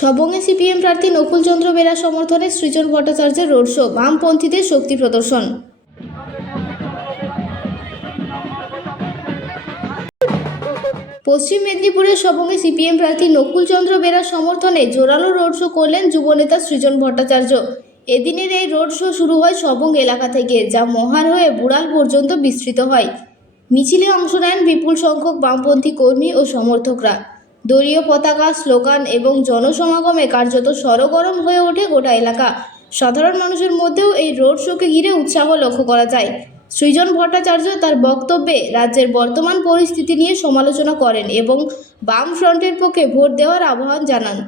সবংয়ে CPM প্রার্থী নকুল চন্দ্র বেরা সমর্থনে সৃজন ভট্টাচার্যের রোড শো, বামপন্থীদের শক্তি প্রদর্শন। পশ্চিম মেদিনীপুরের সবংয়ে সিপিএম প্রার্থী নকুল চন্দ্র বেরা সমর্থনে জোরালো রোড শো করলেন যুবনেতা সৃজন ভট্টাচার্য। এদিনের এই রোড শো শুরু হয় সবং এলাকা থেকে, যা মহার হয়ে বুড়াল পর্যন্ত বিস্তৃত হয়। মিছিলে অংশ নেন বিপুল সংখ্যক বামপন্থী কর্মী ও সমর্থকরা। দলীয় পতাকা, স্লোগান এবং জনসমাগমে কার্যত সরগরম হয়ে ওঠে গোটা এলাকা। সাধারণ মানুষের মধ্যেও এই রোড শোকে ঘিরে উৎসাহ লক্ষ্য করা যায়। সৃজন ভট্টাচার্য তার বক্তব্যে রাজ্যের বর্তমান পরিস্থিতি নিয়ে সমালোচনা করেন এবং বাম ফ্রন্টের পক্ষে ভোট দেওয়ার আহ্বান জানান।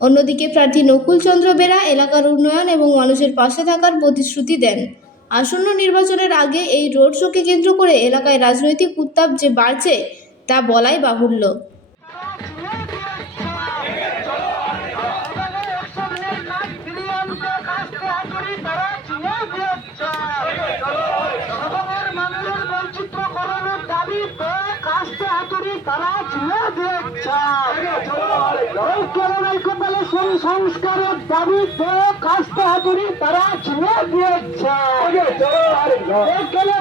অন্যদিকে প্রার্থী নকুল চন্দ্র বেরা এলাকার উন্নয়ন এবং মানুষের পাশে থাকার প্রতিশ্রুতি দেন। আসন্ন নির্বাচনের আগে এই রোড শোকে কেন্দ্র করে এলাকায় রাজনৈতিক উত্তাপ যে বাড়ছে তা বলাই বাহুল্য। সংস্কারের দাবিতে কাস্তে হাতুড়ি তারা ছিঁড়ে দিয়েছে।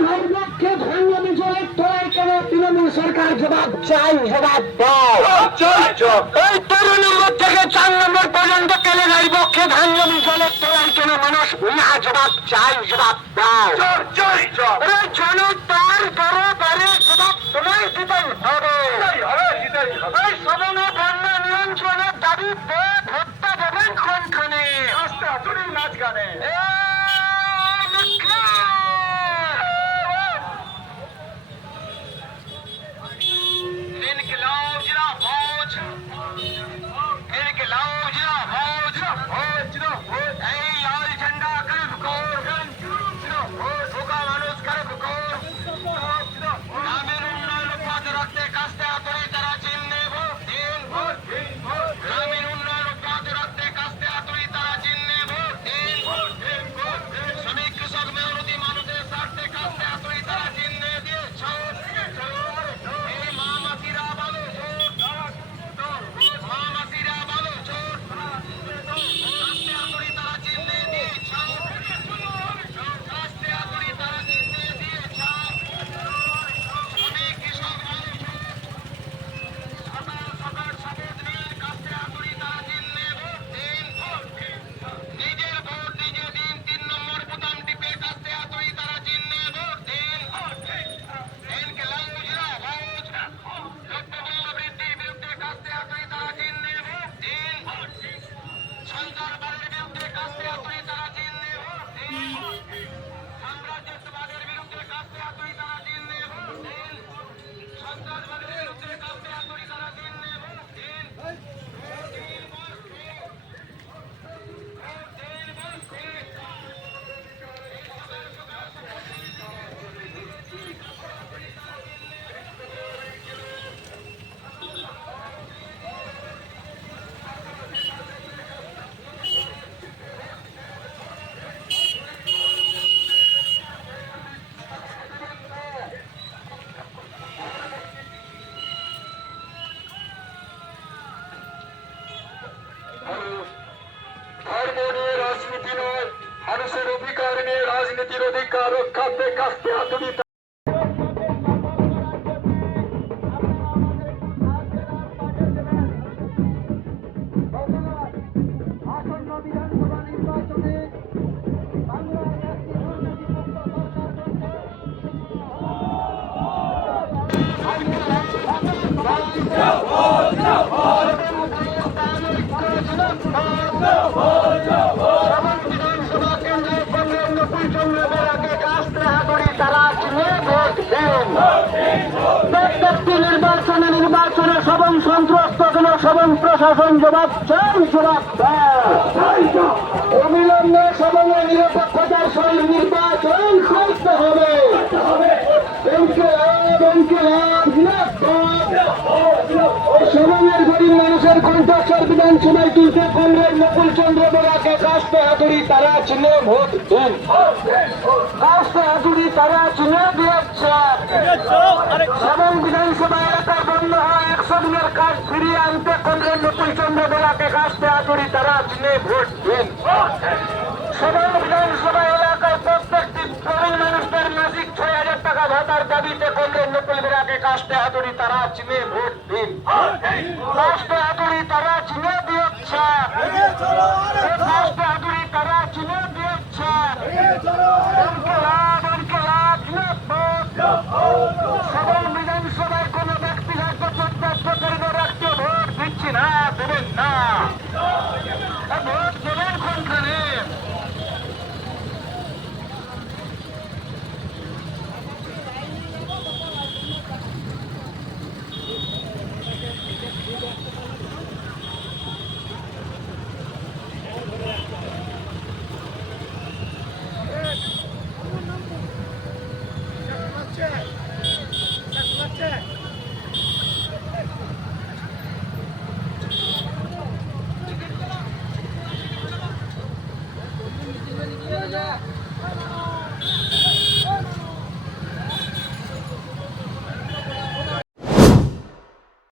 ভারতকে ভাঙ্গ বিজয়ের তোলায় কেন তৃণমূল সরকার জবাব চাই, জবাব দাও। এই 13 নম্বর থেকে 4 নম্বর পর্যন্ত কেলেঙ্কারির পক্ষে ভাঙ্গ বিজয়ের তোলায় কেন মানুষ জবাব চাই, জবাব দাও। জনতার দরবারে জবাব তোমায় দিতেই হবে। এই সদনে বন্যা নিয়ন্ত্রণের দাবিতে ভোটটা দেবেন কোনখানে? আস্তে হাতুড়ির নাচ গানে। মানুষের অধিকার নিয়ে রাজনীতির অধিকার রক্ষার্থে কাস্তে হাতুড়ি। নির্বাচনে সবং সন্ত্রস্ত কোন সবং প্রশাসন জবাব চাই, জবাব অবিলম্বে সবংয়ের নিরপেক্ষতার সঙ্গে নির্বাচন করতে হবে। সবংয়ের গরিব মানুষের কণ্ঠস্বর বিধানসভায় তুলতে কংগ্রেস নকুল চন্দ্র বেরাকে কাস্তে হাতুড়ি তারা চিহ্নে ভোট দেন। কাস্তে হাতুড়ি তারা চিহ্নে দিয়েছে। সবং বিধানসভা এলাকার বন্ধ হয় কমরেড নকুল চন্দ্র বেলাকে কাস্তে হাতুড়ি তারা চিনে ভোট দিন। সদর বিধানসভা এলাকার প্রত্যেকটি প্রবীণ মানুষদের মাসিক ৬,০০০ টাকা ভাতার দাবিতে কমরেড নকুল বেলাকে কাস্তে হাতুড়ি তারা চিনে ভোট দিন। কাস্তে হাতুড়ি তারা চিনে দিচ্ছে। কাস্তে হাতুড়ি